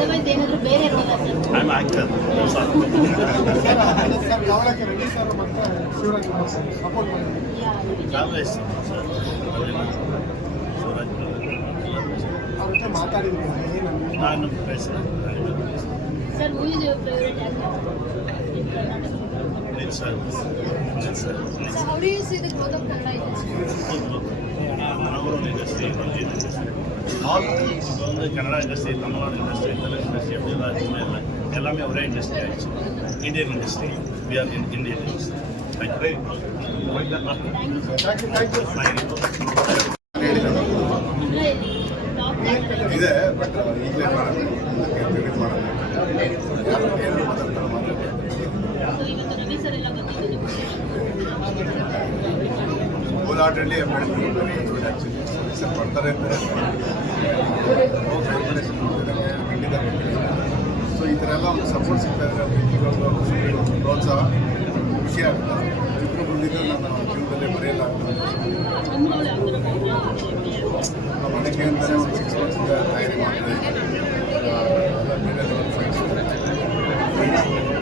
Otherwise ಏನಾದರೂ ಬೇರೆ role sir I am actor sir ಕವಳಕ್ಕೆ ರೆಡ್ಡಿ ಸರ್ ಮತ್ತು ಶಿವರಾಜ್ ಕುಮಾರ್ ಸರ್ ಸಪೋರ್ಟ್ ಮಾಡಿ ಆಲ್ವೇಸ್ ಸರ್ ಶಿವರಾಜ್ ಅವ್ರ ಜೊತೆ ಮಾತಾಡಿದ್ವಿ ನಾನು ಬೇಸರ sir who is your favourite actor in Karnataka sir So how do you see the growth of Kannada industry? Our industry, Indian industry. All the Kannada industry, Tamil Nadu industry, Telugu industry, எல்லாமே ஒரே industry ஆயிடுச்சு. Indian industry. We are in Indian industry. Thank you. ಇದೆ but ಈಗಲೇ ಮಾಡೋದು ಕೋಲಾಟಲ್ಲಿ sir ಬರ್ತಾರೆ ಅಂತ so ಈ ಥರ ಎಲ್ಲ ಒಂದು ಸಪೋರ್ಟ್ ಸಿಗ್ತಾ ಇದ್ದಾರೆ ಪ್ರೋತ್ಸಾಹ ಖುಷಿ ಆಗುತ್ತೆ ಇಬ್ಬರು ಬಂದಿದ್ದು ನನ್ನ ಜೀವನದಲ್ಲಿ ಮರೆಯಲ್ಲ ನಮ್ಮ ಮನೆಗೆ ಅಂತಲೇ ಒಂದು 6 ಮಂತ್ಸಿಂದ ತಯಾರಿ ಮಾಡ್ತಾ ಇದ್ದೀನಿ ಎಲ್ಲ ಬೇರೆ ಲೆವೆಲ್ ಫೈಟ್ಸ್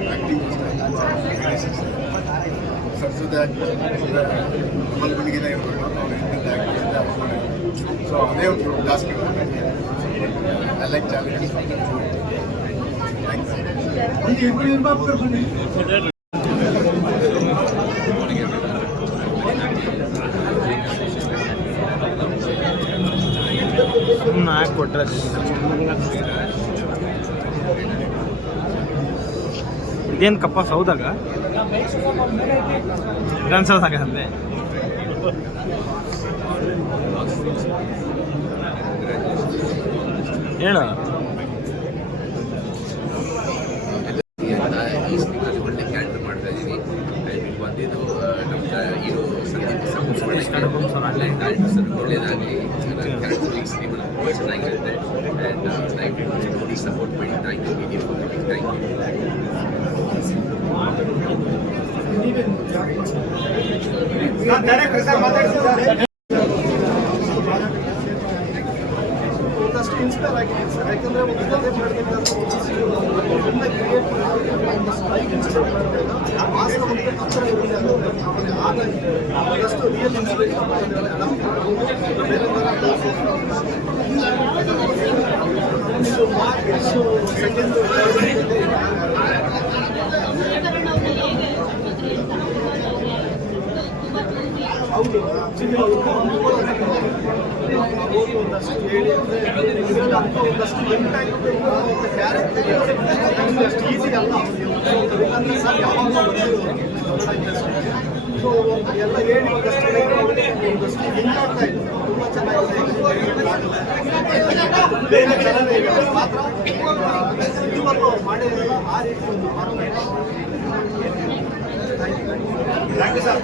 ಆ್ಯಕ್ಟಿಂಗ್ ಸರ್ ಜೊತೆ ಮಲ್ಗುಣಿಗೆನೇ ಇರಬೇಕು ಅವ್ರು ಹಿಂದಿಂದ ಆ್ಯಕ್ಟಿಂಗ್ ಅಂತ ಸೊ ಅದೇ ಒಂದು ಟಾಸ್ಕ್ ಐ ಲೈಕ್ ಚಾಲೆಂಜಸ್ ನಾಲ್ಕು ಕೊಟ್ಟರೆ ಇದೇನು ಕಪ್ಪ ಸೌದಾಗ ಅನ್ಸೋದಾಗ ಅಂದರೆ ಹೇಳು ಒಳ್ಳೆ ಕ್ಯಾರೆಕ್ಟರ್ ಮಾಡ್ತಾ ಇದ್ದೀನಿ ಇಲ್ಲಿ ಬಂದಿದ್ದು ನಮ್ಮ ಇದು ಸಂದೀಪ್ ಸರ್ ಒಳ್ಳೇದಾಗಲಿ ಕ್ಯಾರೆಕ್ಟರ್ ತುಂಬ ಚೆನ್ನಾಗಿರುತ್ತೆ ಆ್ಯಂಡ್ ದಯವಿಟ್ಟು ನೋಡಿ ಸಪೋರ್ಟ್ ಮಾಡಿ thank you media thank you ಒಂದಷ್ಟು ಇನ್ಸ್ಪೈರ್ ಆಗಿದೆ ಸರ್ ಯಾಕಂದರೆ ಒಂದು ಕಥೆ ಮಾಡಬೇಕಾದ್ರೆ ತುಂಬ ಕ್ರಿಯೇಟ್ ಮಾಡಿ ಇನ್ಸ್ಪೈರ್ ಮಾಡಬೇಕು ಮಾಸ್ಕ್ ಒಂದು ಹತ್ತಿರ ಇರಲಿಲ್ಲ ಹಾಗಾಗಿ ಒಂದಷ್ಟು ರಿಯಲ್ ಇನ್ಸ್ಪಿರೇಷನ್ ಮಾಡಿದ್ದಾರೆ ಸೆಕೆಂಡ್ ಹೌದು ಒಂದಷ್ಟು ಹೇಳಿ ಇದರಲ್ಲಿ ಒಂದಷ್ಟು ಇಂಪ್ಯಾಕ್ಟ್ ಕ್ಯಾರೆಕ್ಟರ್ ಅಷ್ಟು ಈಸಿ ಅಲ್ಲ ಯಾಕಂದರೆ ಸರ್ ಯಾವಾಗ ಸೊ ಎಲ್ಲ ಹೇಳಿ ಒಂದಷ್ಟು ಇಂಪ್ಯಾಕ್ಟ್ ಆಯಿತು ತುಂಬ ಚೆನ್ನಾಗಿದೆ ಬೇರೆ ಚೆನ್ನಾಗಿದೆ ಮಾತ್ರ ಇದುವರೆಗೂ ಮಾಡಿರಲ್ಲ ಆ ರೀತಿ ಒಂದು ಥ್ಯಾಂಕ್ ಯು ಸರ್